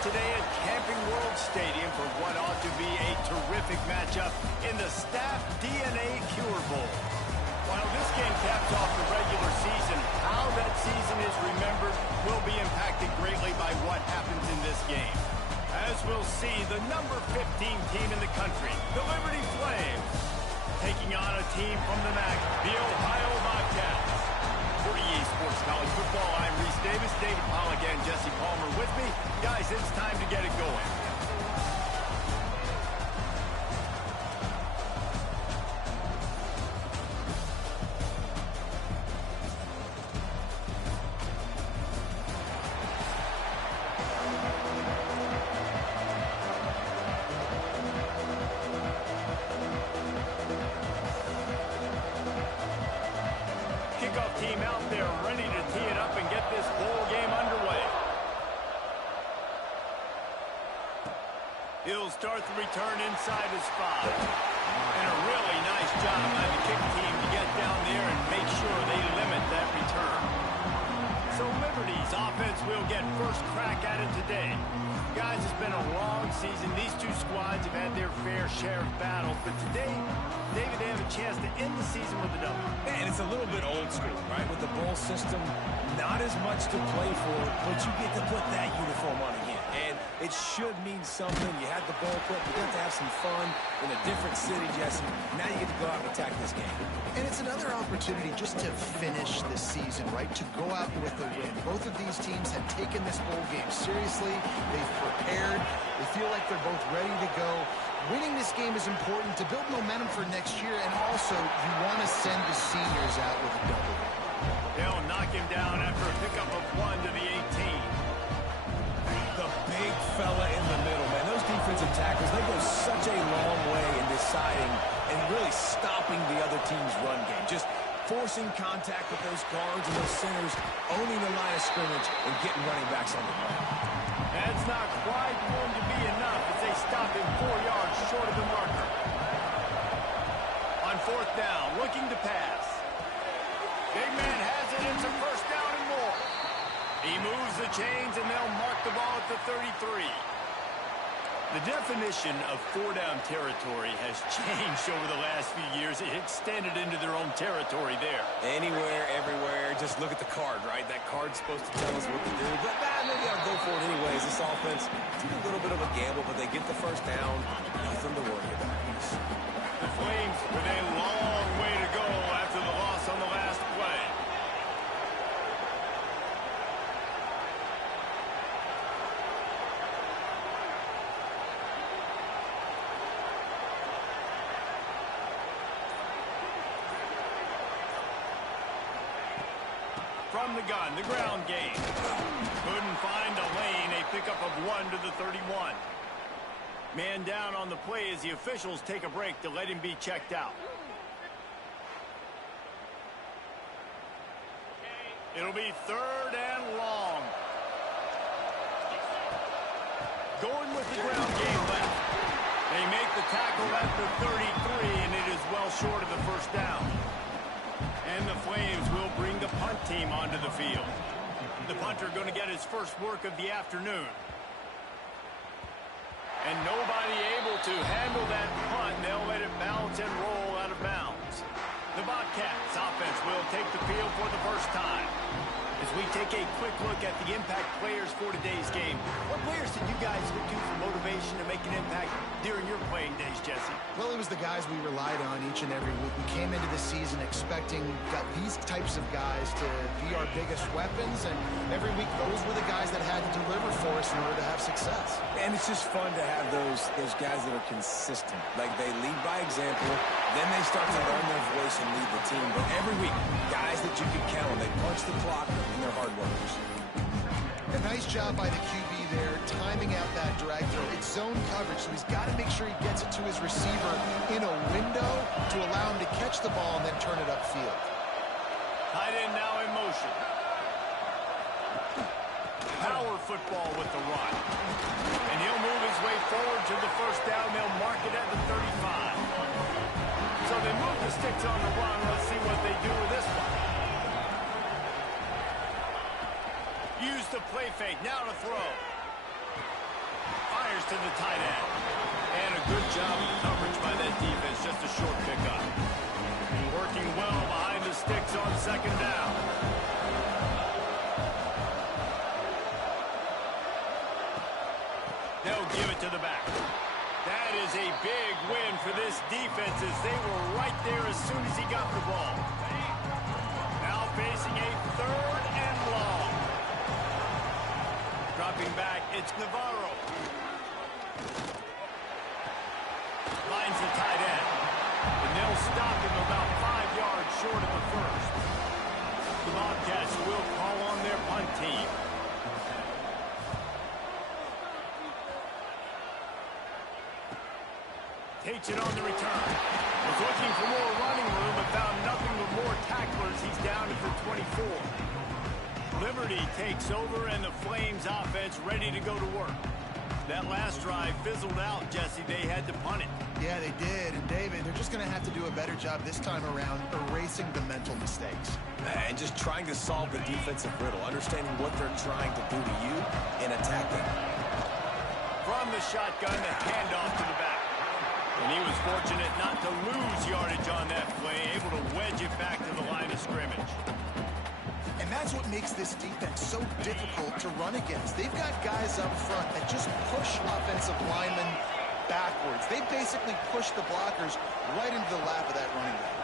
today at Camping World Stadium for what ought to be a terrific matchup in the Staff DNA Cure Bowl. While this game caps off the regular season, how that season is remembered will be impacted greatly by what happens in this game. As we'll see, the number 15 team in the country, the Liberty Flames, taking on a team from the MAC, the Ohio Bobcats. For EA Sports College Football, I'm Reese Davis, David Pollack, and Jesse Palmer with me. Guys, it's time to get it going. Kickoff team out there ready to tee it up and get this bowl game underway. He'll start the return inside his 5. And a really nice job by the kick team to get down there and make sure they limit that return. So Liberty's offense will get first crack at it today. Guys, it's been a long season. These two squads have had their fair share of battles, but today, David, they have a chance to end the season with a W. And it's a little bit old school, right? With the bowl system, not as much to play for, but you get to put that uniform on again. And it should mean something. You had the bowl clip. You got to have some fun in a different city, Jesse. Now you get to go out and attack this game. And it's another opportunity just to finish this season, right? To go out with a win. Both of these teams have taken this bowl game seriously. They've prepared. They feel like they're both ready to go. Winning this game is important to build momentum for next year, and also you want to send the seniors out with a double. They'll knock him down after a pickup of 1 to the 18. The big fella in the middle, man. Those defensive tackles, they go such a long way in deciding and really stopping the other team's run game. Just forcing contact with those guards and those centers, owning the line of scrimmage, and getting running backs on the run. That's not quite going to be enough as they stop him 4 yards short of the marker. On 4th down, looking to pass. Big man has it. It's a first down and more. He moves the chains, and they'll mark the ball at the 33. The definition of 4-down territory has changed over the last few years. It extended into their own territory there. Anywhere, everywhere, just look at the card, right? That card's supposed to tell us what to do, but maybe I'll go for it anyways. This offense, it's a little bit of a gamble, but they get the first down. Nothing to worry about. The Flames with a long way to go after the loss on the last play. From the gun, the ground game. Couldn't find a lane, a pickup of 1 to the 31. Man down on the play as the officials take a break to let him be checked out. It'll be 3rd and long. Going with the ground game left. They make the tackle at the 33, and it is well short of the first down. And the Flames will bring the punt team onto the field. The punter going to get his first work of the afternoon. And nobody able to handle that punt. They'll let it bounce and roll out of bounds. The Bobcats offense will take the field for the first time. As we take a quick look at the impact players for today's game, what players did you guys look to for motivation to make an impact during your playing days, Jesse? Well, it was the guys we relied on each and every week. We came into the season expecting these types of guys to be our biggest weapons, and every week those were the guys that had to deliver for us in order to have success. And it's just fun to have those guys that are consistent. Like, they lead by example, then they start to learn their voice and lead the team. But every week, guys that you can count on, they punch the clock, and they're hard workers. A nice job by the QB there, timing out that drag throw. It's zone coverage, so he's got to make sure he gets it to his receiver in a window to allow him to catch the ball and then turn it upfield. Tight end now in motion. Power football with the run. And he'll move his way forward to the first down. They'll mark it at the 35. So they move the sticks on the run. Let's see what they do with this one. Use the play fake. Now to throw. fires to the tight end. And a good job of coverage by that defense. Just a short pickup. Working well behind the sticks on second down. They'll give it to the back. That is a big win for this defense as they were right there as soon as he got the ball. Now facing a third and long. Dropping back, it's Navarro. Finds the tight end. And they'll stop him about 5 yards short of the first. The Bobcats will call on their punt team. Takes it on the return. Was looking for more running room, but found nothing but more tacklers. He's down at the 24. Liberty takes over, and the Flames offense ready to go to work. That last drive fizzled out, Jesse. They had to punt it. Yeah, they did. And, David, they're just going to have to do a better job this time around erasing the mental mistakes. And just trying to solve the defensive riddle, understanding what they're trying to do to you and attack them. From the shotgun, the handoff to the back. And he was fortunate not to lose yardage on that play, able to wedge it back to the line of scrimmage. And that's what makes this defense so difficult to run against. They've got guys up front that just push offensive linemen backwards. They basically push the blockers right into the lap of that running back.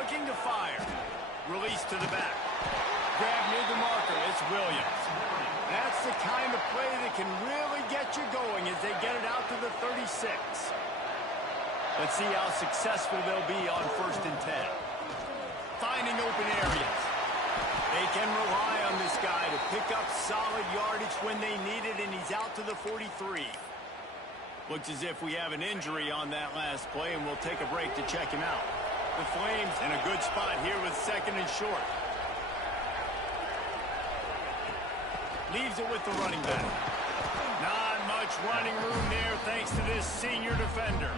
Looking to fire. Release to the back. Grab near the marker. It's Williams. That's the kind of play that can really get you going as they get it out to the 36. Let's see how successful they'll be on 1st and 10. Finding open areas. They can rely on this guy to pick up solid yardage when they need it, and he's out to the 43. Looks as if we have an injury on that last play, and we'll take a break to check him out. The Flames in a good spot here with 2nd and short. Leaves it with the running back. Not much running room there thanks to this senior defender.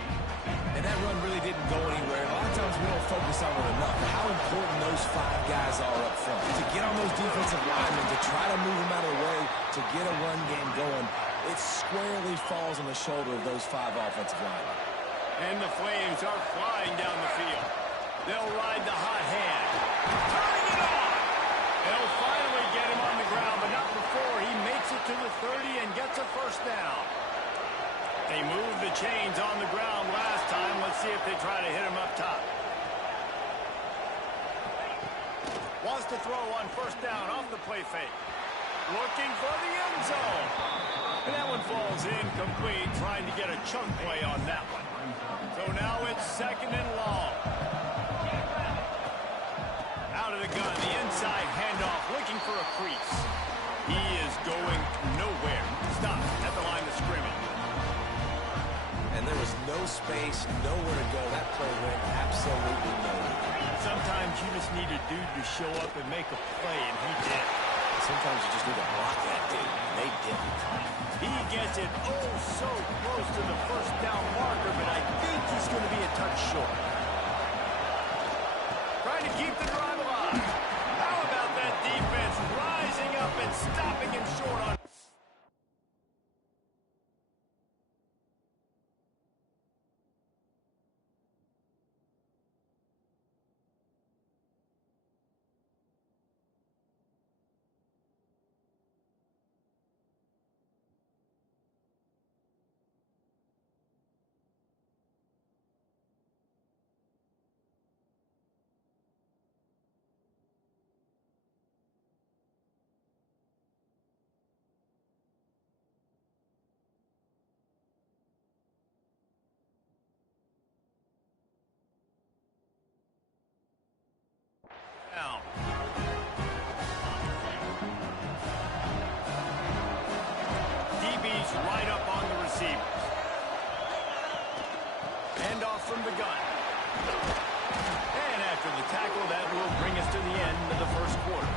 And that run really didn't go anywhere. A lot of times we don't focus on it enough. How important those 5 guys are up front. To get on those defensive linemen, to try to move them out of the way, to get a run game going, it squarely falls on the shoulder of those 5 offensive linemen. And the Flames are flying down the field. They'll ride the hot hand. Turning it on! They'll finally get him on the ground, but not before he makes it to the 30 and gets a first down. They moved the chains on the ground last time. Let's see if they try to hit him up top. Wants to throw on 1st down off the play fake. Looking for the end zone. And that one falls incomplete, trying to get a chunk play on that one. So now it's 2nd and long. Out of the gun, the inside handoff, looking for a crease. He is going nowhere. Stop at the line of scrimmage. And there was no space, nowhere to go. That play went absolutely nowhere. Sometimes you just need a dude to show up and make a play, and he did. Sometimes you just need to block that dude, and they didn't. He gets it oh so close to the 1st down marker, but I think he's going to be a touch short. Trying to keep the drive alive. How about that defense rising up and stopping him short on... Now, DB's right up on the receivers. Handoff from the gun. And after the tackle, that will bring us to the end of the 1st quarter.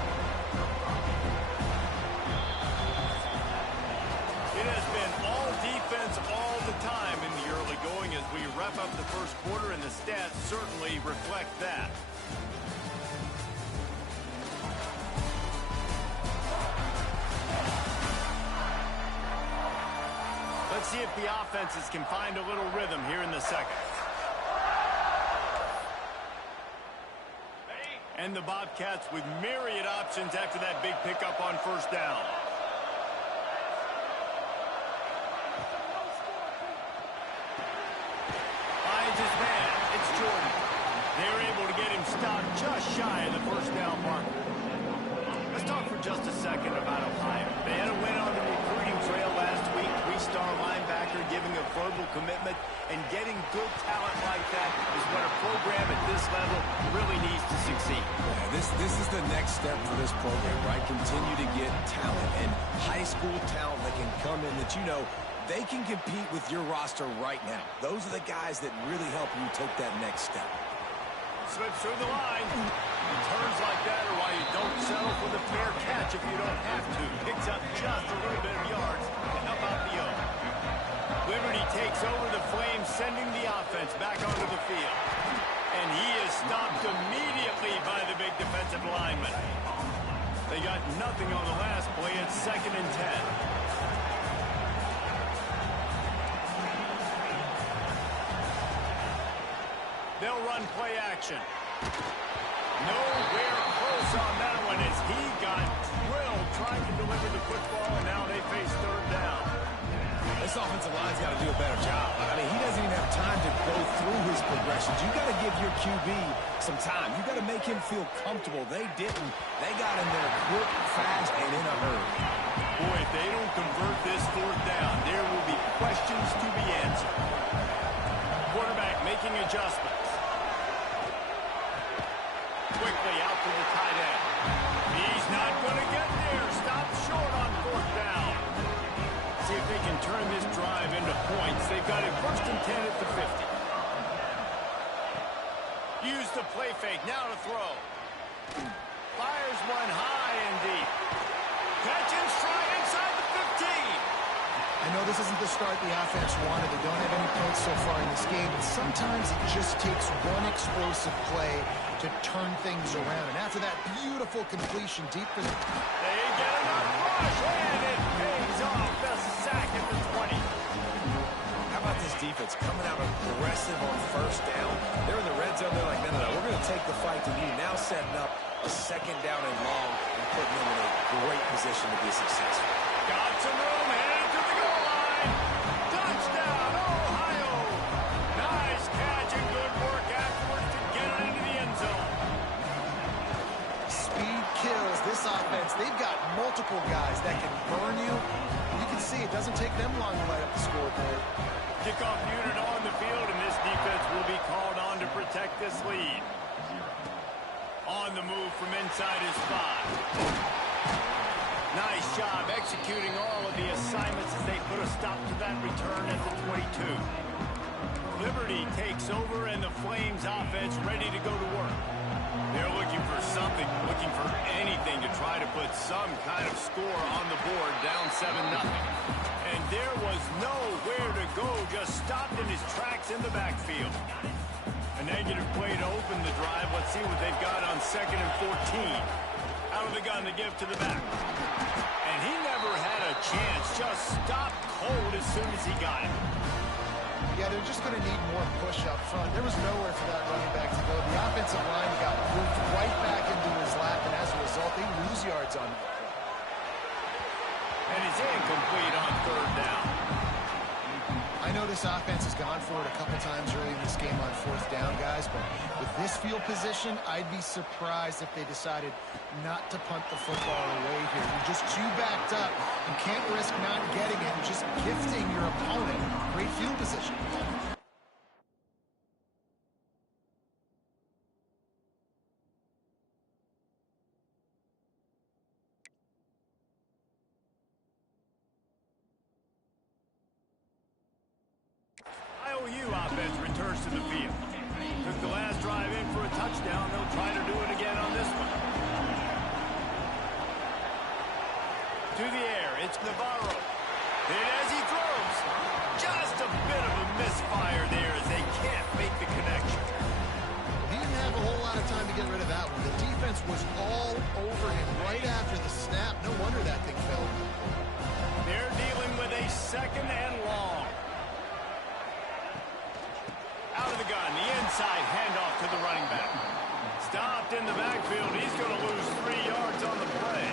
It has been all defense all the time in the early going as we wrap up the 1st quarter, and the stats certainly reflect that. if the offenses can find a little rhythm here in the second. And the Bobcats with myriad options after that big pickup on first down. Finds his man. It's Jordan. They're able to get him stopped just shy of the first down mark. Let's talk for just a second about Ohio. They had a win on the recruiting trail last week. Three-star linebacker giving a verbal commitment, and getting good talent like that is what a program at this level really needs to succeed. Yeah, this is the next step for this program, right? Continue to get talent and high school talent that can come in that they can compete with your roster right now. Those are the guys that really help you take that next step. Slips through the line. Returns like that are why you don't settle for the fair catch if you don't have to. Picks up just a little bit of yards to help out the O. Liberty takes over the Flames, sending the offense back onto the field. And he is stopped immediately by the big defensive lineman. They got nothing on the last play. It's 2nd and 10. They'll run play action. Nowhere close on that one as he got drilled trying to deliver the football, and now they face third down. This offensive line's got to do a better job. I mean, he doesn't even have time to go through his progressions. You got to give your QB some time. You got to make him feel comfortable. They didn't. They got him there quick, fast, and in a hurry. Boy, if they don't convert this fourth down, there will be questions to be answered. Quarterback making adjustments. Quickly out to the tight end. He's not going to get there. Stop short on fourth down. See if they can turn this drive into points. They've got it 1st and 10 at the 50. Use the play fake. Now to throw. Fires one high and deep. Catch and stride inside the 15. I know this isn't the start the offense wanted. They don't have any points so far in this game, but sometimes it just takes one explosive play to turn things around. And after that beautiful completion deep for the... They get enough rush, and it pays off. The sack at the 20. How about this defense coming out aggressive on first down? They're in the red zone. They're like, no, we're going to take the fight to you. Now setting up a 2nd down and long and putting them in a great position to be successful. Got some room, headed to the goal line. Touchdown, Ohio. Nice catch and good work afterwards to get it into the end zone. Speed kills this offense. They've got multiple guys that can burn you. You can see it doesn't take them long to light up the scoreboard. Kickoff unit on the field, and this defense will be called on to protect this lead. On the move from inside his 5. Nice job executing all of the assignments as they put a stop to that return at the 22. Liberty takes over, and the Flames offense ready to go to work. They're looking for something, looking for anything to try to put some kind of score on the board, down 7-0. And there was nowhere to go, just stopped in his tracks in the backfield. A negative play to open the drive. Let's see what they've got on 2nd and 14. Out of the gun to give to the back. And he never had a chance, just stopped cold as soon as he got it. Yeah, they're just going to need more push up front. There was nowhere for that running back to go. The offensive line got moved right back into his lap, and as a result, they lose yards on that play. And it's incomplete on 3rd down. I know this offense has gone for it a couple times early in this game on 4th down, guys, but with this field position, I'd be surprised if they decided not to punt the football away here. You're just too backed up. You can't risk not getting it. You're just gifting your opponent great field position. IOU offense returns to the field. Took the last drive in for a touchdown. They'll try to do it again on this one. To the air, it's Navarro. And as he throws, just a bit of a misfire there as they can't make the connection. He didn't have a whole lot of time to get rid of that one. The defense was all over him right after the snap. No wonder that thing fell. They're dealing with a 2nd and long. inside handoff to the running back. Stopped in the backfield. He's going to lose 3 yards on the play.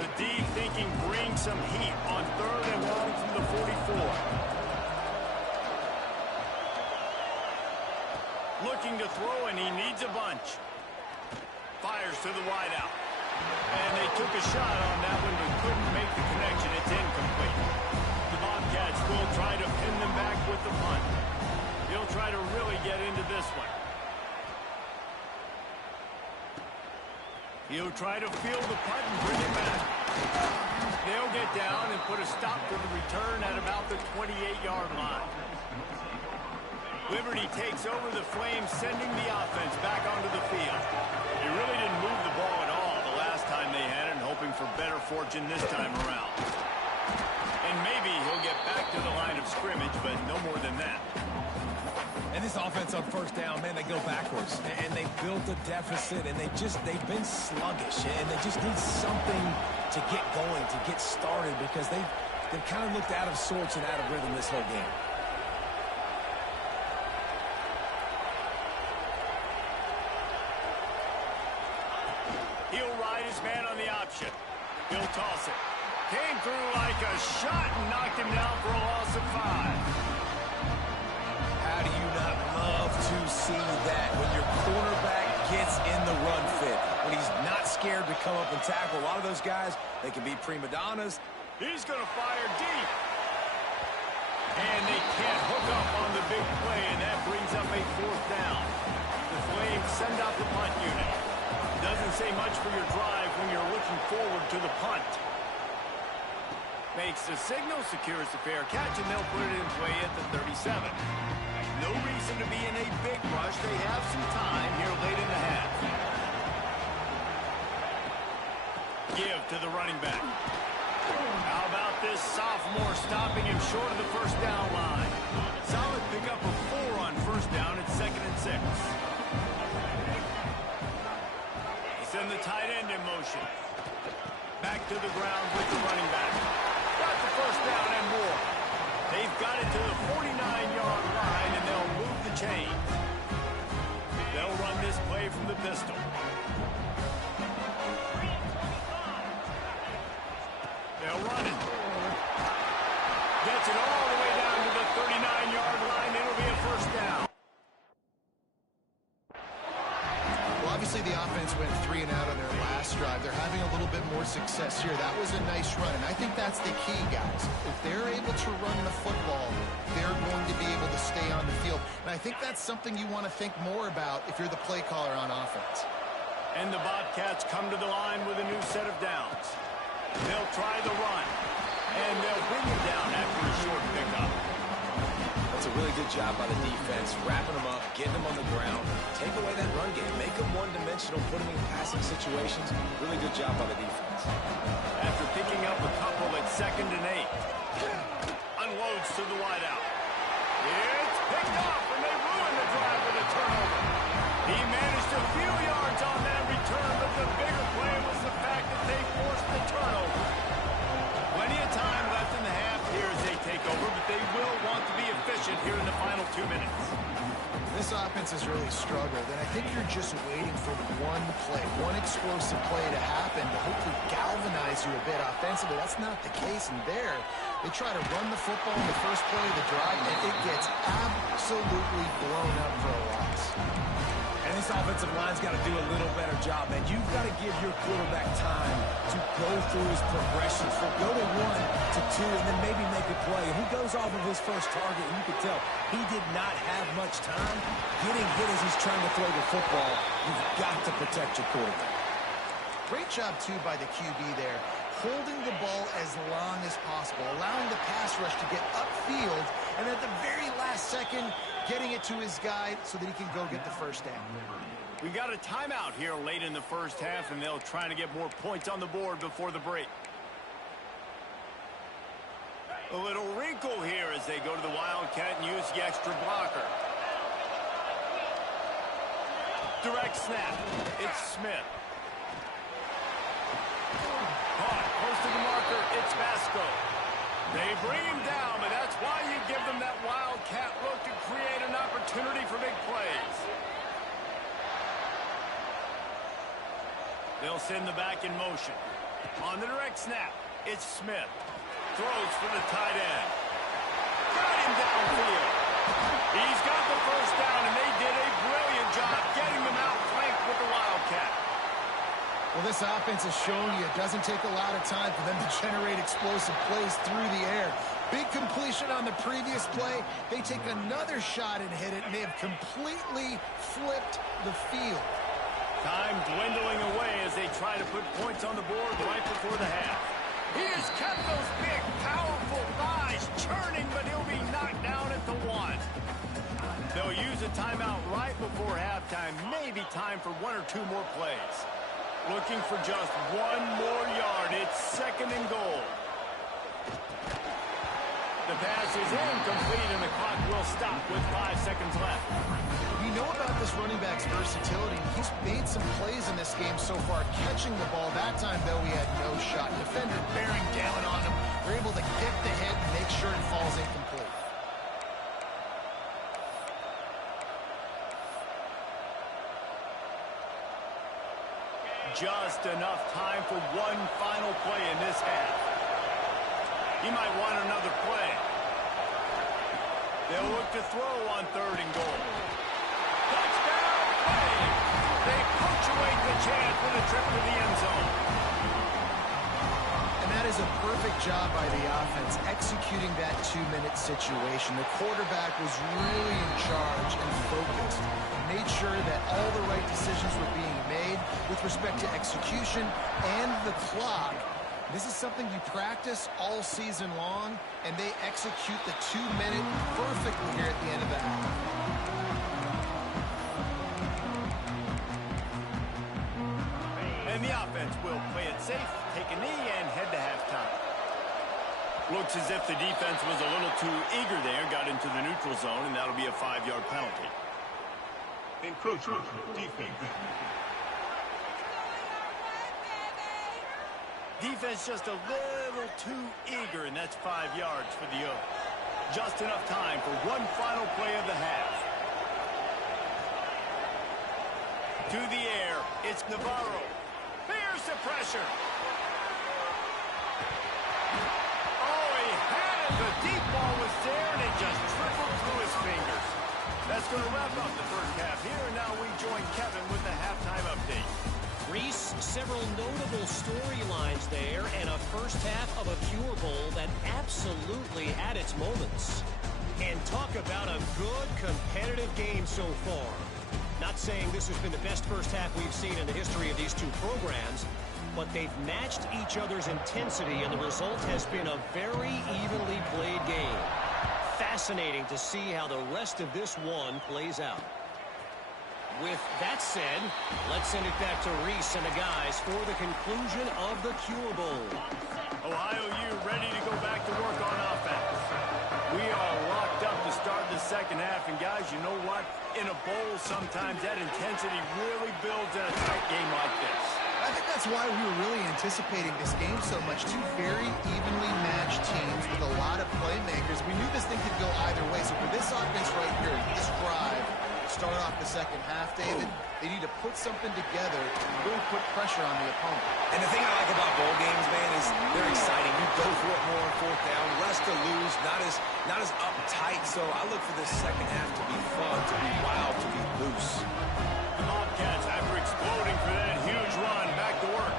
The D thinking bring some heat on 3rd and long from the 44. Looking to throw, and he needs a bunch. Fires to the wideout. And they took a shot on that one, but couldn't make the connection. It's incomplete. The Bobcats will try to pin them back with the punt. He'll try to really get into this one. He'll try to field the punt and bring it back. They'll get down and put a stop to the return at about the 28-yard line. Liberty takes over the Flames, sending the offense back onto the field. He really didn't move the ball at all the last time they had it, and hoping for better fortune this time around. And maybe he'll get back to the line of scrimmage, but no more than that. And this offense on 1st down, man, they go backwards. And they built a deficit, and they've been sluggish. And they just need something to get going, to get started, because they've kind of looked out of sorts and out of rhythm this whole game. He'll ride his man on the option. He'll toss it. Came through like a shot and knocked him down for a loss of 5. How do you not love to see that when your quarterback gets in the run fit, when he's not scared to come up and tackle? A lot of those guys, they can be prima donnas. He's going to fire deep. And they can't hook up on the big play, and that brings up a 4th down. The Flames send out the punt unit. Doesn't say much for your drive when you're looking forward to the punt. Makes the signal, secures the fair catch, and they'll put it in play at the 37. No reason to be in a big rush. They have some time here late in the half. Give to the running back. How about this sophomore stopping him short of the 1st down line? Solid pickup of 4 on 1st down at 2nd and 6. Send the tight end in motion. Back to the ground with the running back. Got the 1st down and more. They've got it to the 49-yard line, and they'll move the chains. They'll run this play from the pistol. They'll run it. Gets it all the way down to the 39-yard line. It'll be a 1st down. Obviously, the offense went 3 and out on their last drive. They're having a little bit more success here. That was a nice run, and I think that's the key, guys. If they're able to run the football, they're going to be able to stay on the field. And I think that's something you want to think more about if you're the play caller on offense. And the Bobcats come to the line with a new set of downs. They'll try the run, and they'll bring him down after a short pickup. That's a really good job by the defense, wrapping them up, getting them on the ground, take away that run game, make them one-dimensional, put them in passing situations. Really good job by the defense. After picking up a couple at 2nd and 8, unloads to the wideout. It's picked up, and they ruin the drive with a turnover. He managed a few yards on that return, but the bigger play was the fact that they forced the turnover. Plenty of time left in the half here as they take over, but they will want to be efficient here in the final 2 minutes. This offense has really struggled, and I think you're just waiting for one play, one explosive play to happen to hopefully galvanize you a bit offensively. That's not the case, and there they try to run the football in the first play of the drive, and it gets absolutely blown up for a loss. And this offensive line's got to do a little better job, man. You've got to give your quarterback time to go through his progressions, from go to 1 to 2, and then maybe make a play. And he goes off of his first target, and you can tell he did not have much time getting hit as he's trying to throw the football. You've got to protect your quarterback. Great job, too, by the QB there, holding the ball as long as possible, allowing the pass rush to get upfield, and at the very last second, getting it to his guy so that he can go get the 1st down. We got a timeout here late in the first half, and they'll try to get more points on the board before the break. A little wrinkle here as they go to the Wildcat and use the extra blocker. Direct snap. It's Smith. Caught close to the marker. It's Vasco. They bring him down, but that's why you give them that wildcat look to create an opportunity for big plays. They'll send the back in motion. On the direct snap, it's Smith. Throws for the tight end. Got him downfield. He's got the first down, and they did a brilliant job getting them outflanked with the wildcat. Well, this offense has shown you it doesn't take a lot of time for them to generate explosive plays through the air. Big completion on the previous play. They take another shot and hit it, and they have completely flipped the field. Time dwindling away as they try to put points on the board right before the half. He has kept those big, powerful thighs churning, but he'll be knocked down at the 1. They'll use a timeout right before halftime. Maybe time for 1 or 2 more plays. Looking for just 1 more yard. It's 2nd and goal. The pass is incomplete, and the clock will stop with 5 seconds left. We know about this running back's versatility. He's made some plays in this game so far, catching the ball. That time, though, he had no shot. Defender bearing down on him. They're able to get the hit and make sure it falls incomplete. Just enough time for 1 final play in this half. He might want another play. They'll look to throw on 3rd and goal. Touchdown play! They punctuate the chance with a trip to the end zone. And that is a perfect job by the offense, executing that 2-minute situation. The quarterback was really in charge and focused. Made sure that all the right decisions were being made with respect to execution and the clock. This is something you practice all season long, and they execute the 2-minute perfectly here at the end of the half. And the offense will play it safe, take a knee, and head to halftime. Looks as if the defense was a little too eager there, got into the neutral zone, and that'll be a 5-yard penalty. Encroachment, defense. Defense just a little too eager, and that's 5 yards for the Oaks. Just enough time for 1 final play of the half. To the air, it's Navarro. Here's the pressure. Oh, he had it. The deep ball was there, and it just trickled through his fingers. That's going to wrap up the first half here, and now we join Kevin with the halftime update. Reese, several notable storylines there, and a first half of a Cure Bowl that absolutely had its moments. And talk about a good competitive game so far. Not saying this has been the best first half we've seen in the history of these two programs, but they've matched each other's intensity, and the result has been a very evenly played game. Fascinating to see how the rest of this one plays out. With that said, let's send it back to Reese and the guys for the conclusion of the Cure Bowl. Ohio U ready to go back to work on offense. We are locked up to start the second half, and guys, you know what? In a bowl, sometimes that intensity really builds in a tight game like this. I think that's why we were really anticipating this game so much. 2 very evenly matched teams with a lot of playmakers. We knew this thing could go either way. So for this offense right here, this drive, start off the second half, David, they need to put something together and really put pressure on the opponent. And the thing I like about bowl games, man, is they're exciting. You go for it more on 4th down, less to lose, not as uptight. So I look for this second half to be fun, to be wild, to be loose. The Bobcats, after exploding for that huge run, back to work.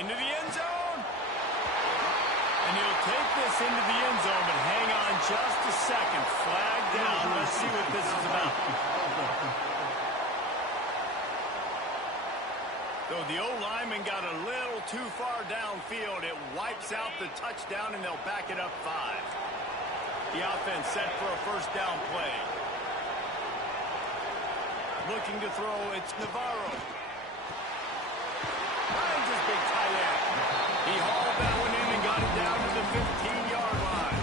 Into the end zone. And he'll take this into the end zone, but hang on just a second. Flag down. Let's see what this is about. Though the O-lineman got a little too far downfield, it wipes out the touchdown, and they'll back it up 5. The offense set for a first down play. Looking to throw, it's Navarro. Finds his big tight end. He hauled that one in and got it down to the 15-yard line.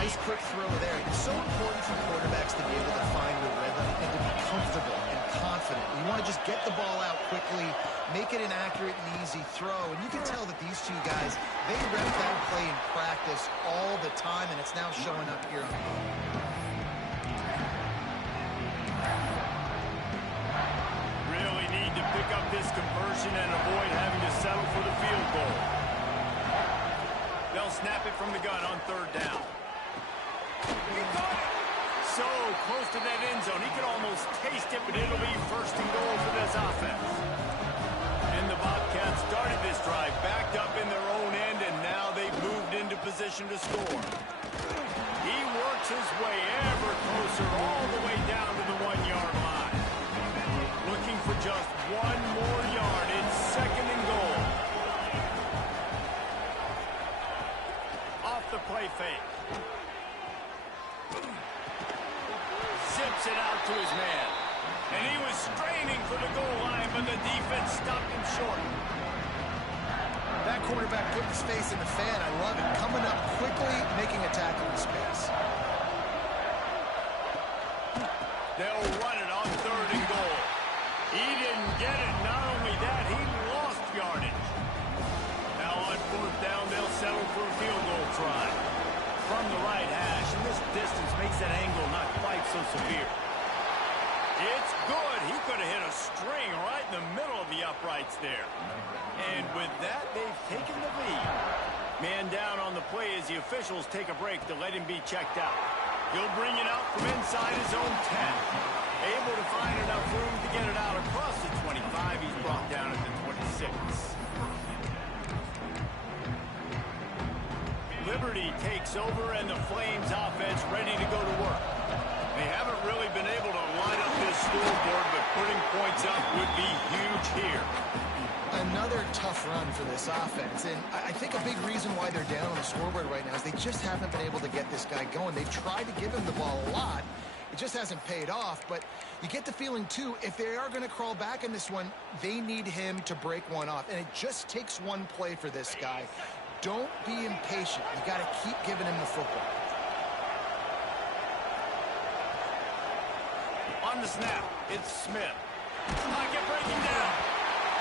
Nice quick throw there. It's so important for quarterbacks to be able to find the rhythm and to be comfortable and confident. You want to just get the ball out quickly, make it an accurate and easy throw. And you can tell that these two guys, they rep that play in practice all the time, and it's now showing up here on the field. Really need to pick up this conversion and avoid having to settle for the field goal. They'll snap it from the gun on third down. He caught it! So close to that end zone. He could almost taste it, but it'll be first and goal for this offense. And the Bobcats started this drive, backed up in their own end, and now they've moved into position to score. He works his way ever closer all the way down to the 1-yard line. Looking for just one more yard. It's second and goal. Off the play fake. Zips it out to his man. And he was straining for the goal line, but the defense stopped him short. That quarterback put his face in the fan. I love it. Coming up quickly, making a tackle in space. They'll run it on third and goal. He didn't get it. Not only that, he lost yardage. Now on fourth down, they'll settle for a field goal try. From the right hash, and this distance makes that angle not quite so severe. It's good. He could have hit a string right in the middle of the uprights there. And with that, they've taken the lead. Man down on the play as the officials take a break to let him be checked out. He'll bring it out from inside his own 10. Able to find enough room to get it out across the 25. He's brought down at the 26. Liberty takes over, and the Flames offense ready to go to work. They haven't really been able to line up this scoreboard, but putting points up would be huge here. Another tough run for this offense, and I think a big reason why they're down on the scoreboard right now is they just haven't been able to get this guy going. They've tried to give him the ball a lot. It just hasn't paid off, but you get the feeling, too, if they are going to crawl back in this one, they need him to break one off, and it just takes one play for this guy. Don't be impatient. You got to keep giving him the football. On the snap, it's Smith. Pocket breaking down.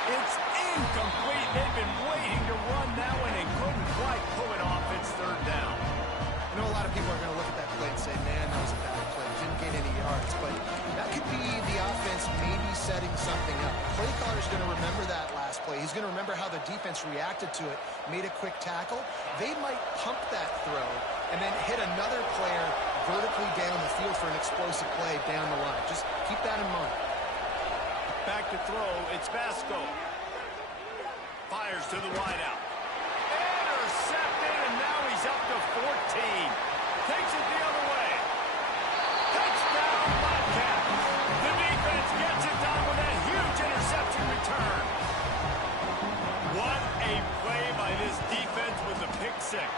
It's incomplete. They've been waiting to run that one and couldn't quite pull it off. It's third down. I know a lot of people are going to look at that play and say, man, that was a bad play. Didn't gain any yards. But that could be the offense maybe setting something up. Play caller's going to remember that last play. He's going to remember how the defense reacted to it, made a quick tackle. They might pump that throw and then hit another player vertically down the field for an explosive play down the line. Just keep that in mind. Back to throw, it's Vasco. Fires to the wideout. Intercepted, and now he's up to 14. Takes it the other way. Touchdown, Bobcats. The defense gets it done with that huge interception return. What a play by this defense with the pick six.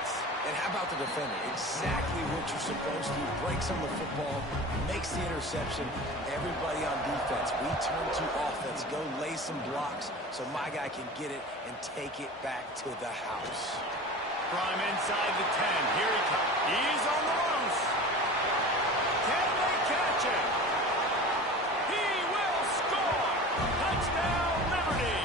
And how about the defender? Exactly what you're supposed to. Breaks on the football, makes the interception. Everybody on defense, we turn to offense. Go lay some blocks so my guy can get it and take it back to the house. From inside the 10, here he comes. He's on the loose. Can they catch him? He will score. Touchdown, Liberty.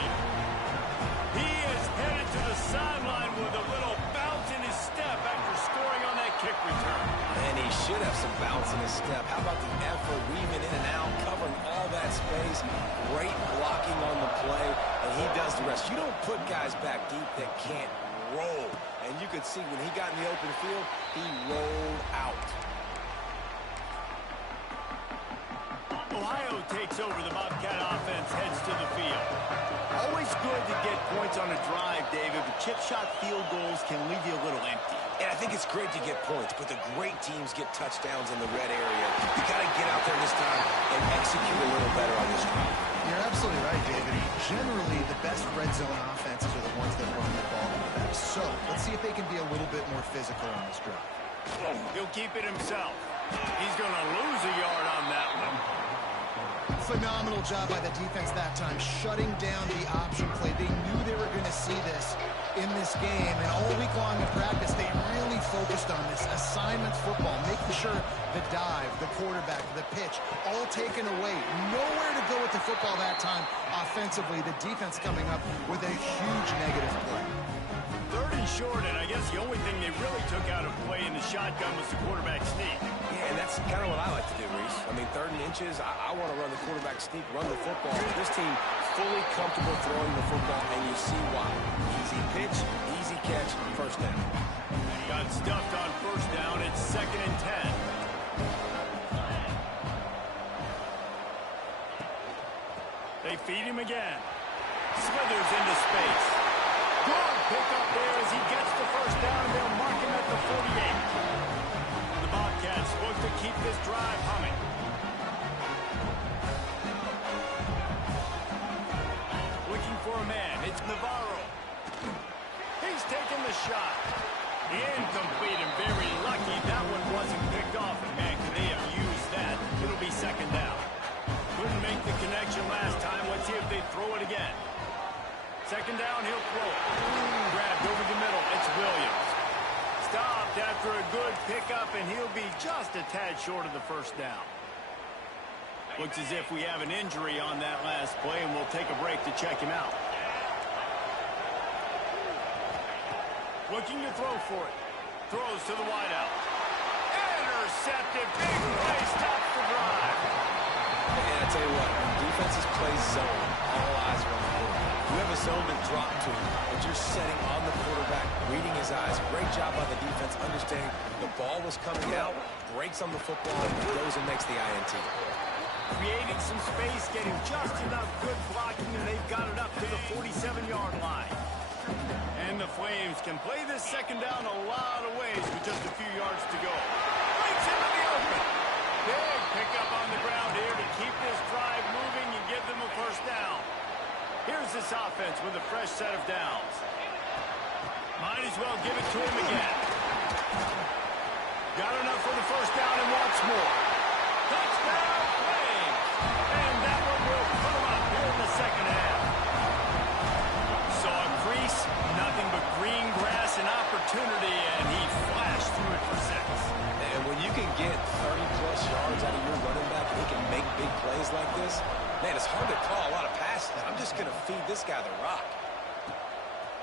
He is headed to the sideline with a little bounce in his step after scoring on that kick return. And he should have some bounce in his step. How about the effort, weaving in and out, covering all that space. Great blocking on the play, and he does the rest. You don't put guys back deep that can't roll. And you could see when he got in the open field, he rolled out. Ohio takes over. The Bobcat offense heads to the field. Always good to get points on a drive, David, but chip shot field goals can leave you a little empty. And I think it's great to get points, but the great teams get touchdowns in the red area. You got to get out there this time and execute a little better on this drive. You're absolutely right, David. Generally, the best red zone offenses are the ones that run the ball the best. So, let's see if they can be a little bit more physical on this drive. He'll keep it himself. He's going to lose a yard on that one. Phenomenal job by the defense that time, shutting down the option play. They knew they were going to see this in this game, and all week long in practice, they really focused on this assignment football, making sure the dive, the quarterback, the pitch, all taken away. Nowhere to go with the football. football that time offensively. The defense coming up with a huge negative play. Third and short, and I guess the only thing they really took out of play in the shotgun was the quarterback sneak. Yeah, and that's kind of what I like to do, Reese. I mean, 3rd and inches, I want to run the quarterback sneak, run the football. This team fully comfortable throwing the football, and you see why. Easy pitch, easy catch, first down. Got stuffed on first down. It's 2nd and 10. They feed him again. Slithers into space. Good pickup there as he gets the first down. They'll mark him at the 48. The Bobcats look to keep this drive humming. Looking for a man. It's Navarro. He's taking the shot. Incomplete and very lucky that one wasn't picked off. And man, could they have used that? It'll be 2nd down. Couldn't make the connection last time. Let's see if they throw it again. 2nd down, he'll throw it. Grabbed over the middle. It's Williams. Stopped after a good pickup, and he'll be just a tad short of the first down. Looks as if we have an injury on that last play, and we'll take a break to check him out. Looking to throw for it. Throws to the wideout. Intercepted. Big play. Stops the drive. And I tell you what, defenses play zone. All eyes are on the quarterback. You have a zone to drop to, but you're setting on the quarterback, reading his eyes. Great job by the defense, understanding the ball was coming out, breaks on the football, and goes and makes the INT. Creating some space, getting just enough good blocking, and they've got it up to the 47-yard line. And the Flames can play this 2nd down a lot of ways with just a few yards to go. Breaks into the open. Big pickup on the ground here to keep this drive moving and give them a first down. Here's this offense with a fresh set of downs. Might as well give it to him again. Got enough for the first down and wants more. Touchdown, Flames! And that one will put him up here in the 2nd half. Saw a crease, nothing but green grass and opportunity, and he flashed through it for 6. And when you can get 30-plus yards out of your running back and he can make big plays like this, man, it's hard to call a lot of passes. I'm just going to feed this guy the rock.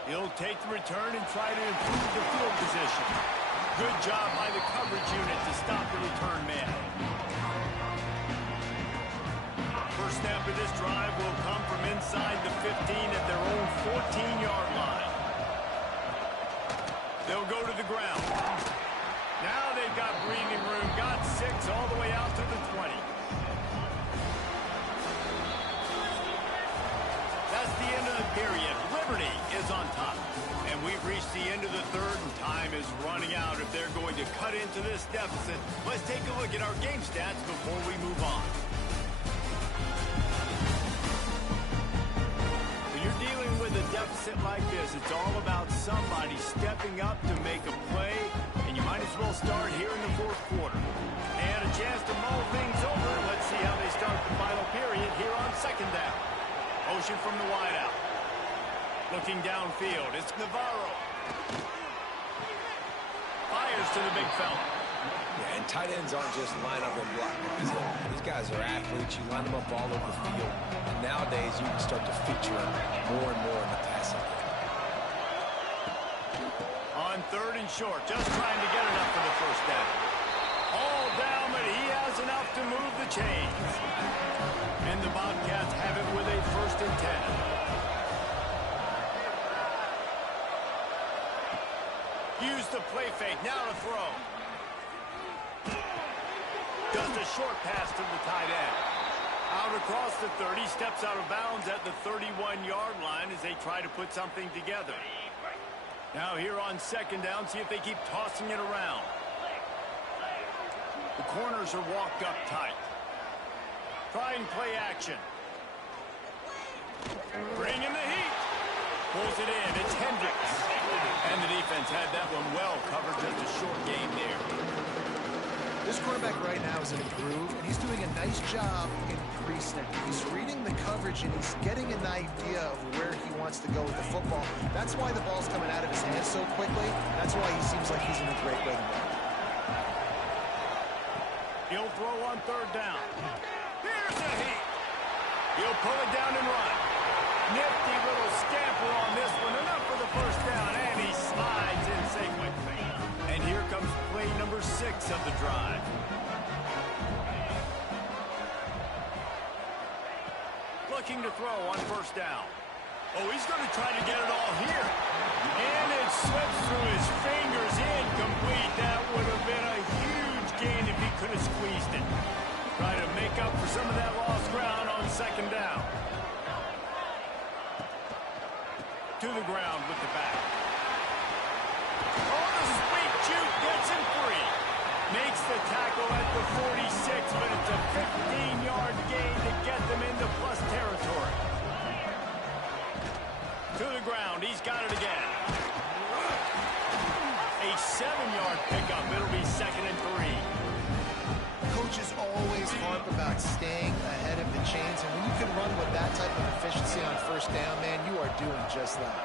He'll take the return and try to improve the field position. Good job by the coverage unit to stop the return man. First snap of this drive will come from inside the 15 at their own 14-yard line. They'll go to the ground. Now they've got breathing room. Got 6 all the way out to the 20. That's the end of the period. Liberty is on top. And we've reached the end of the 3rd, and time is running out if they're going to cut into this deficit. Let's take a look at our game stats before we move on. When you're dealing with a deficit like this, it's all about somebody stepping up to make a play, and you might as well start here in the 4th quarter. And a chance to mull things over. Let's see how they start the final period here on 2nd down. Motion from the wideout. Looking downfield, it's Navarro. Fires to the big fella. Yeah, and tight ends aren't just line up and block. These guys are athletes. You line them up all over the field. And nowadays, you can start to feature them more and more in the passing game. On 3rd and short, just trying to get enough for the first down. All down, but he has enough to move the chains. And the Bobcats have it with a 1st and 10. Use the play fake, now to throw. Just a short pass to the tight end. Out across the 30, steps out of bounds at the 31-yard line as they try to put something together. Now here on 2nd down, see if they keep tossing it around. The corners are walked up tight. Try and play action. Bring in the heat. Pulls it in, it's Hendricks. And the defense had that one well covered, just a short game there. This quarterback right now is in a groove, and he's doing a nice job in pre-snap. He's reading the coverage, and he's getting an idea of where he wants to go with the football. That's why the ball's coming out of his hands so quickly. That's why he seems like he's in a great rhythm. He'll throw on 3rd down. Here's the heat. He'll He'll pull it down and run. Nifty little scamper on this one. Enough for the first down, and he slides in safely. And here comes play number 6 of the drive. Looking to throw on first down. Oh, he's going to try to get it all here. And it slips through his fingers, incomplete. That would have been a huge gain if he could have squeezed it. Try to make up for some of that lost ground on second down. To the ground with the back. Oh, the sweep juke gets him free. Makes the tackle at the 46, but it's a 15-yard gain to get them into plus territory. To the ground, he's got it again. A 7-yard pickup, it'll be 2nd and 3. Coaches always harp about staying ahead of the chains, and when you can run with that type of efficiency on first down, man, you are doing just that.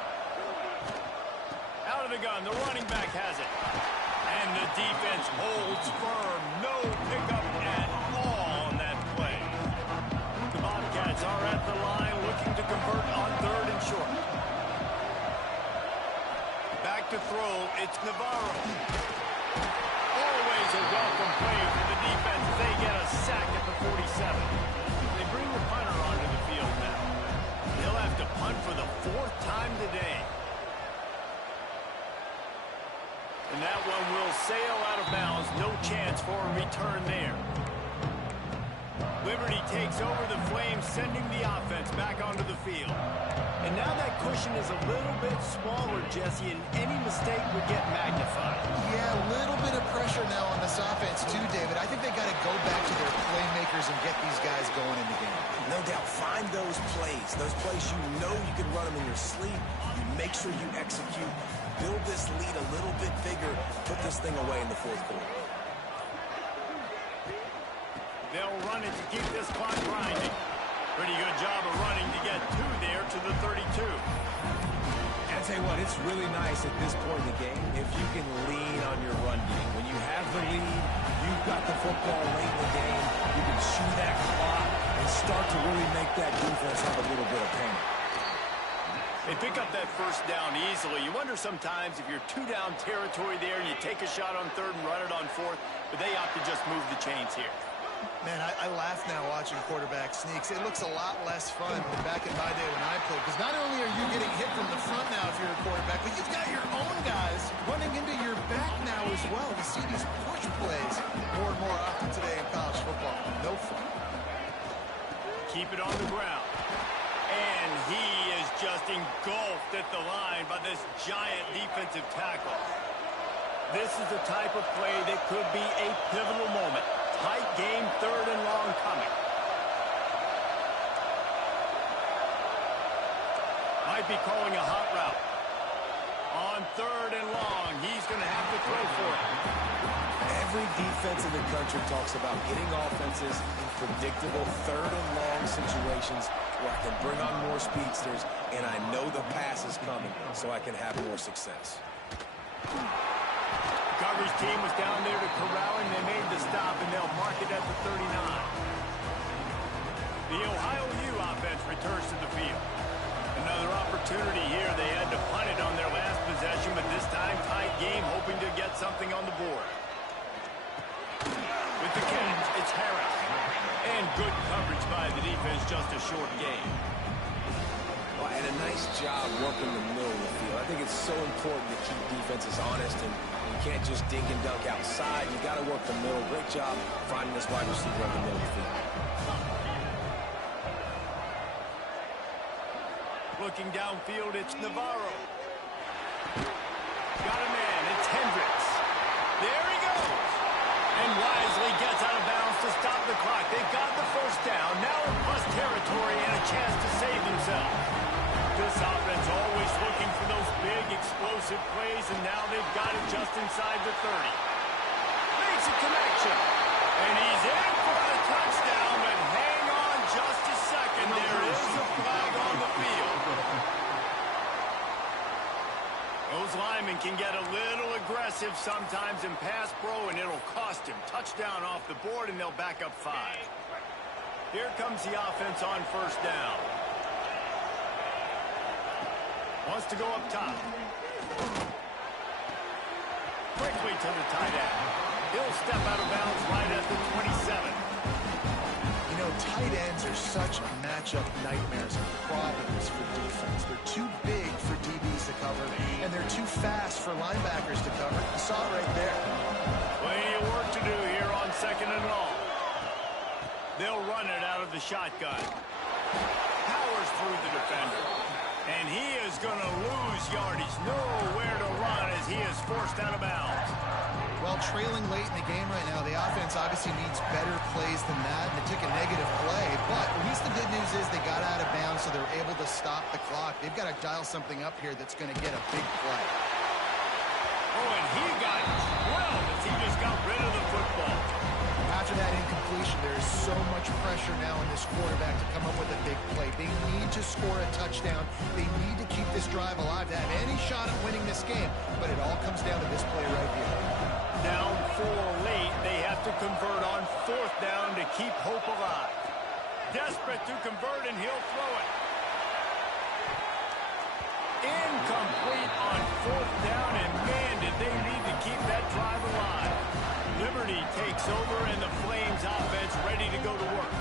Out of the gun, the running back has it. And the defense holds firm. No pickup at all on that play. The Bobcats are at the line looking to convert on 3rd and short. Back to throw, it's Navarro. Always a welcome play for the defense. They get a sack at the 47. They bring the punter onto the field now. They'll have to punt for the 4th time today. And that one will sail out of bounds. No chance for a return there. Liberty takes over the Flames, sending the offense back onto the field. And now that cushion is a little bit smaller, Jesse, and any mistake would get magnified. Yeah, a little bit of pressure now on this offense too, David. I think they got to go back to their playmakers and get these guys going in the game. No doubt. Find those plays you know you can run them in your sleep. You make sure you execute. Build this lead a little bit bigger. Put this thing away in the 4th quarter. They'll run it to keep this clock grinding. Pretty good job of running to get 2 there to the 32. And I tell you what, it's really nice at this point in the game if you can lean on your run game. When you have the lead, you've got the football late in the game, you can chew that clock and start to really make that defense have a little bit of pain. They pick up that first down easily. You wonder sometimes if you're 2-down territory there, you take a shot on 3rd and run it on 4th, but they opt to just move the chains here. Man, I laugh now watching quarterback sneaks. It looks a lot less fun than back in my day when I played, because not only are you getting hit from the front now if you're a quarterback, but you've got your own guys running into your back now as well. We see these push plays more and more often today in college football. No fun. Keep it on the ground. And he is just engulfed at the line by this giant defensive tackle. This is the type of play that could be a pivotal moment. Tight game, 3rd and long coming. Might be calling a hot route. On 3rd and long, he's going to have to throw for it. Every defense in the country talks about getting offenses in predictable 3rd and long situations where I can bring on more speedsters and I know the pass is coming so I can have more success. Coverage team was down there to corral him. They made the stop, and they'll mark it at the 39. The Ohio U offense returns to the field. Another opportunity here. They had to punt it on their last possession, but this time tight game, hoping to get something on the board. With the catch, it's Harris. And good coverage by the defense, just a short gain. Well, and a nice job working the middle of the field. I think it's so important to keep defenses honest, and you can't just dink and dunk outside. You got to work the middle. Great job finding this wide receiver in the middle of the field. Looking downfield, it's Navarro. Got a man, it's Hendricks. There he goes. And wisely gets out of bounds to stop the clock. They've got the first down. Now in plus territory and a chance to save themselves. This offense always looking for those big explosive plays, and now they've got it just inside the 30. Makes a connection. And he's in for the touchdown, but hang on just a second. There is a flag on the field. Those linemen can get a little aggressive sometimes in pass pro, and it'll cost him. Touchdown off the board, and they'll back up 5. Here comes the offense on first down. Wants to go up top. Quickly to the tight end. He'll step out of bounds right at the 27. You know, tight ends are such matchup nightmares and problems for defense. They're too big for DBs to cover, and they're too fast for linebackers to cover. You saw it right there. Plenty of work to do here on second and long. They'll run it out of the shotgun. Powers through the defender. And he is going to lose yardage. Nowhere to run as he is forced out of bounds. Well, trailing late in the game right now, the offense obviously needs better plays than that, and they took a negative play. But at least the good news is they got out of bounds, so they're able to stop the clock. They've got to dial something up here that's going to get a big play. Oh, and he got 12 as he just got rid of the football. After that incompletion, there is so much pressure now on this quarterback to come up with a big play. They need to score a touchdown. They need to keep this drive alive to have any shot at winning this game. But it all comes down to this play right here. Down 4 late, they have to convert on fourth down to keep hope alive. Desperate to convert, and he'll throw it. Incomplete on fourth down, and man, did they need to keep that drive alive. Liberty takes over, and the Flames offense ready to go to work.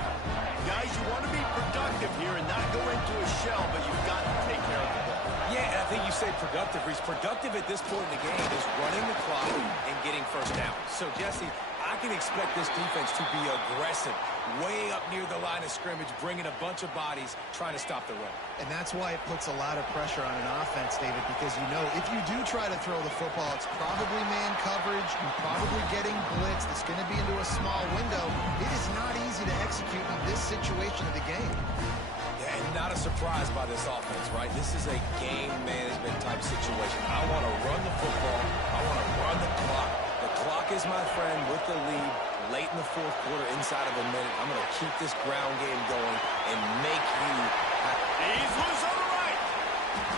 Guys, you want to be productive here and not go into a shell, but you've got to take care of the ball. Yeah, and I think you say productive. He's productive at this point in the game is running the clock and getting first down. So, Jesse, I can expect this defense to be aggressive, way up near the line of scrimmage, bringing a bunch of bodies, trying to stop the run. And that's why it puts a lot of pressure on an offense, David, because you know if you do try to throw the football, it's probably man coverage, you're probably getting blitzed, it's going to be into a small window. It is not easy to execute in this situation of the game. Yeah, and not a surprise by this offense, right? This is a game management type situation. I want to run the football. I want to run the clock. The clock is my friend with the lead late in the fourth quarter, inside of a minute. I'm going to keep this ground game going and make you happy. He's loose on the right.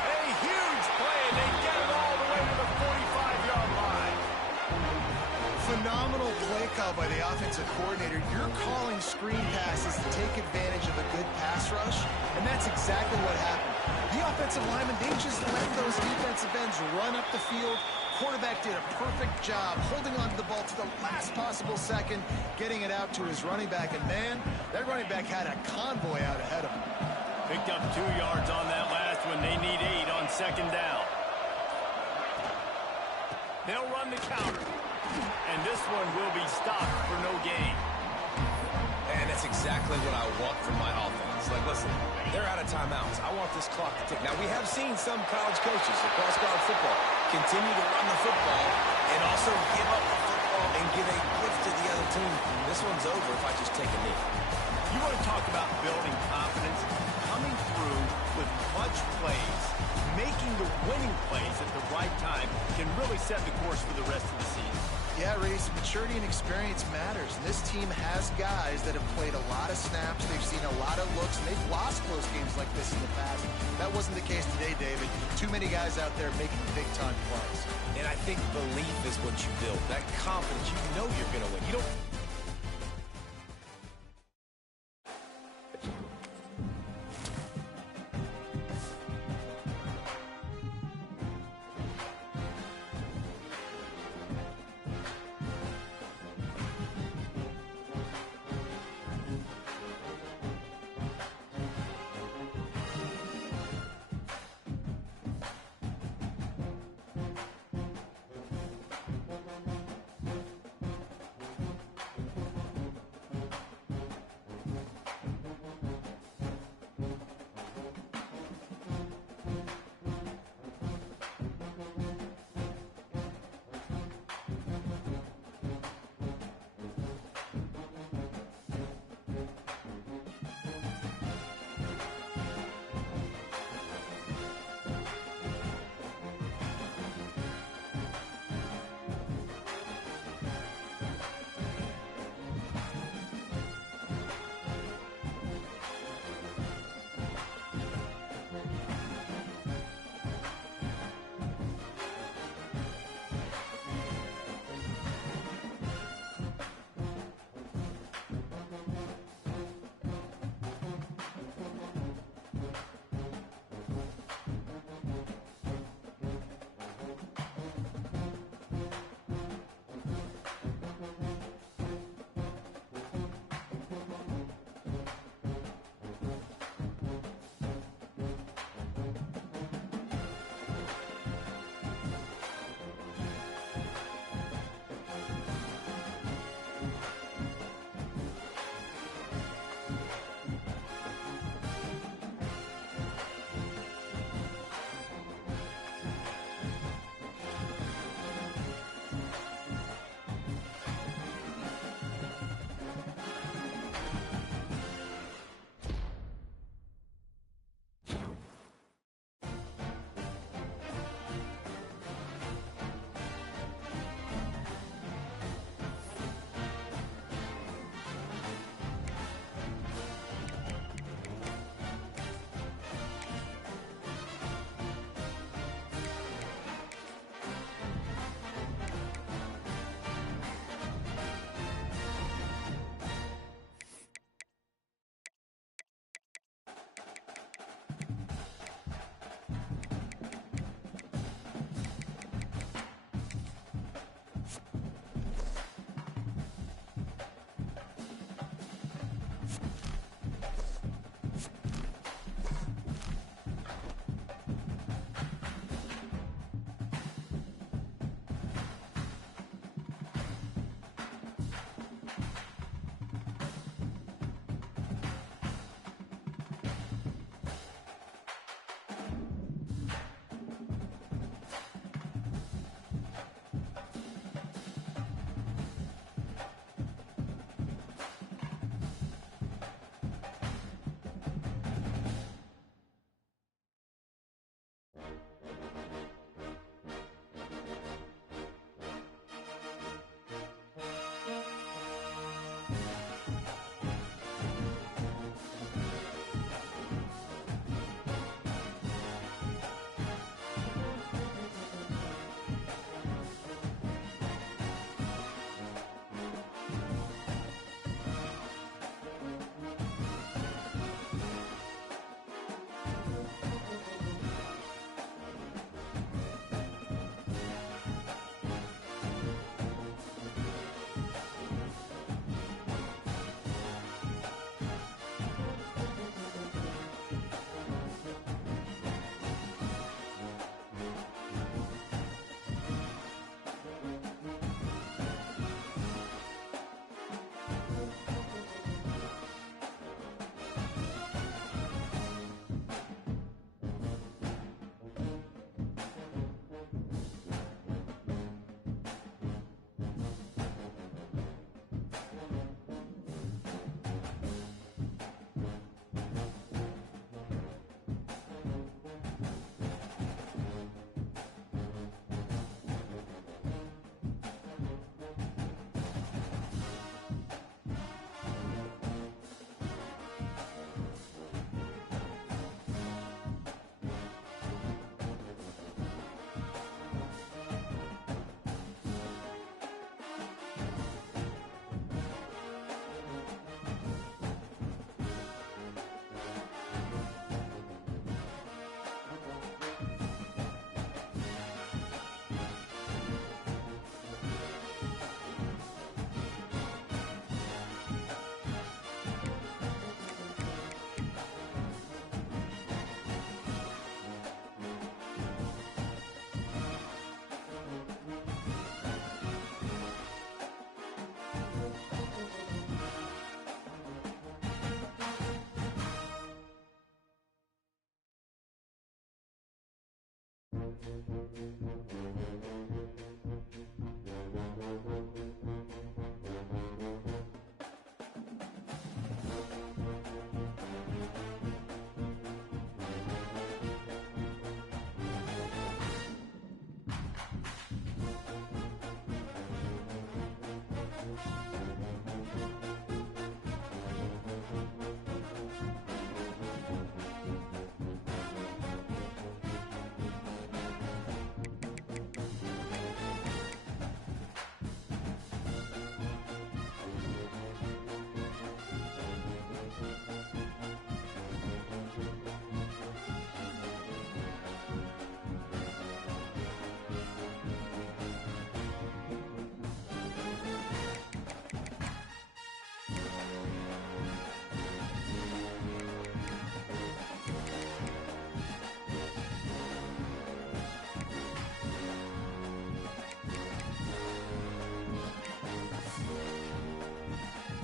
A huge play, and they get it all the way to the 45-yard line. Phenomenal play call by the offensive coordinator. You're calling screen passes to take advantage of a good pass rush, and that's exactly what happened. The offensive linemen, they just let those defensive ends run up the field. Quarterback did a perfect job holding on to the ball to the last possible second, getting it out to his running back, and man, that running back had a convoy out ahead of him. Picked up 2 yards on that last one. They need 8 on second down. They'll run the counter. And this one will be stopped for no gain. And that's exactly what I want from my offense. Like, listen, they're out of timeouts. I want this clock to tick. Now, we have seen some college coaches across college football continue to run the football and also give up the football and give a gift to the other team. This one's over if I just take a knee. You want to talk about building confidence? Coming through with clutch plays, making the winning plays at the right time can really set the course for the rest of the season. Yeah, Reese, maturity and experience matters. And this team has guys that have played a lot of snaps. They've seen a lot of looks, and they've lost close games like this in the past. That wasn't the case today, David. Too many guys out there making big-time plays. And I think belief is what you build. That confidence, you know you're going to win. You don't...